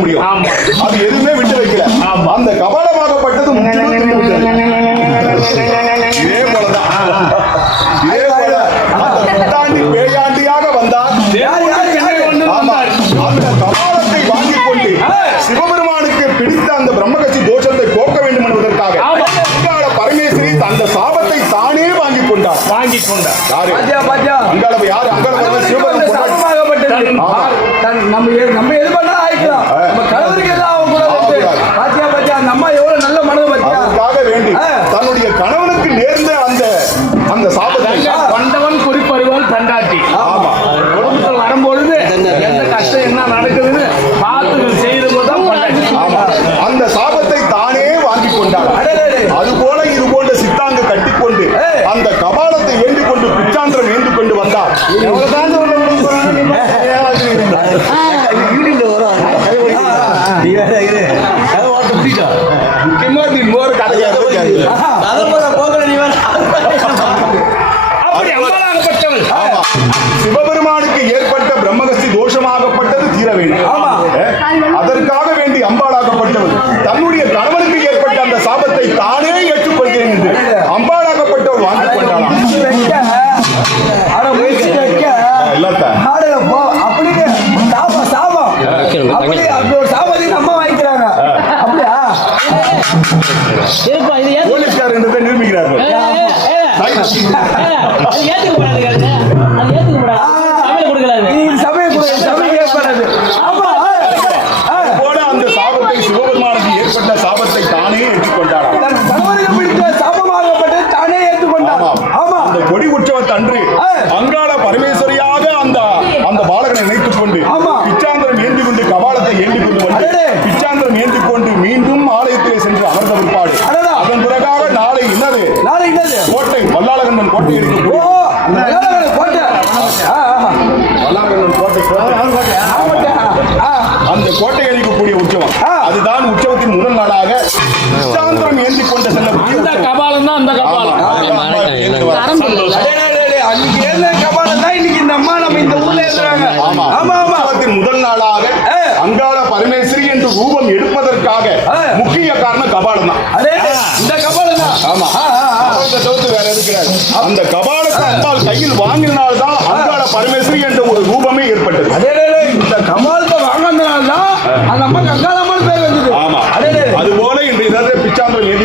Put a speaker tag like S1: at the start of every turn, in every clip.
S1: முடியும். அது எதுவுமே விட்டு வைக்கல. அந்த கபாலமாகப்பட்டது இதே போலதான். இதே போல. அந்த கபாலத்தை வாங்கிக் சிவபெருமானுக்கு பிடித்த அந்த பிரம்மகட்சி தோஷத்தை போக்க வேண்டும் என்பதற்காக பரமேஸ்வரி அந்த சாபத்தை தானே வாங்கிக் கொண்டார்.
S2: வாங்கிக் கொண்டார். 哎，咱
S1: 们。சிவபெருமானுக்கு ஏற்பட்ட பிரம்மகஸ்தி தோஷமாகப்பட்டது தீர வேண்டும். அதற்காக வேண்டி அம்பாளாகப்பட்டவர் தன்னுடைய கணவனுக்கு ஏற்பட்ட அந்த சாபத்தை தானே ஏற்றுக்கொள்கிறேன் என்று அம்பாளாகப்பட்டவர் வாங்கிக்
S3: கொண்டாராம்
S1: போலீஸ்கார் என்று நிரூபிக்கிறார்கள். பாவத்தை தானே உற்சவத்தின் முதல் நாளாக அங்காள பரமேஸ்வரி என்று ரூபம் எடுப்பதற்காக முக்கிய காரணம் கபாலம் தான்
S4: இந்த கபாலம் தான்
S1: ஆமா தவிர்த்து வேற இருக்கிறார் அந்த கபாலத்தை அம்பாள் கையில் வாங்கினால்தான் அங்காள பரமேஸ்வரி என்ற ஒரு ரூபமே ஏற்பட்டது.
S4: அதே இந்த கபாலத்தை வாங்கினால்தான் அந்த அம்மா கங்காளம்மன் பேர் வந்தது.
S1: ஆமா. அது போல இன்றைய பிச்சாந்திரம்
S4: ஏதி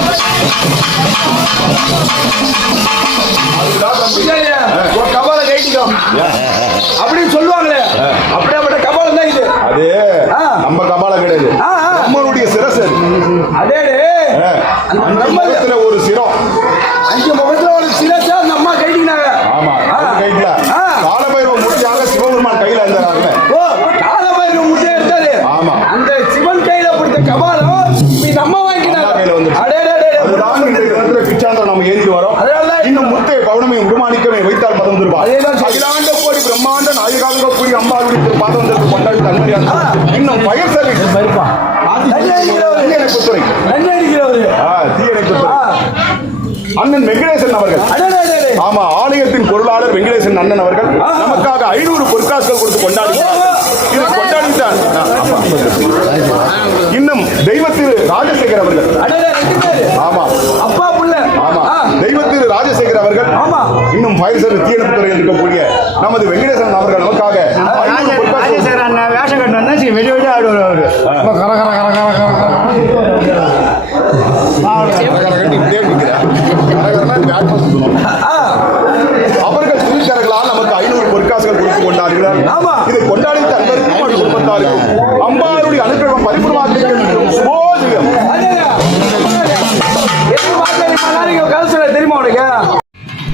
S1: I'm sorry. உருமானிக்கமே உருமானிக்கமே வைத்தால் பதம்
S4: திருவா
S1: அகிலாண்ட கோடி பிரம்மாண்ட நாயகாக கூடிய அம்பாளுடைய பாதம் திருக்கு கொண்டாடி தன்மையாக இன்னும்
S4: பயிர் சரி.
S1: தீயணைப்புத்துறை தீயணைப்புத்துறை அண்ணன் வெங்கடேசன் அவர்கள். ஆமா ஆலயத்தின் பொருளாளர் வெங்கடேசன் அண்ணன் அவர்கள். நமக்காக ஐநூறு பொற்காசுகள் கொடுத்து கொண்டாடி இது கொண்டாடிட்டார். இன்னும் தெய்வத்திரு ராஜசேகர் அவர்கள். ஆமா.
S4: அப்பா புள்ள.
S1: ஆமா. தெய்வத்திரு ராஜசேகர் அவர்கள். மற்றும் ஃபயர் சர்வீஸ் தீயணைப்பு துறையில் இருக்கக்கூடிய நமது வெங்கடேசன் அவர்கள் நமக்காக
S5: வேஷம் கட்டு வந்தா வெடி வெடி ஆடுவார் அவரு
S4: கர கர கர கர கர கர கர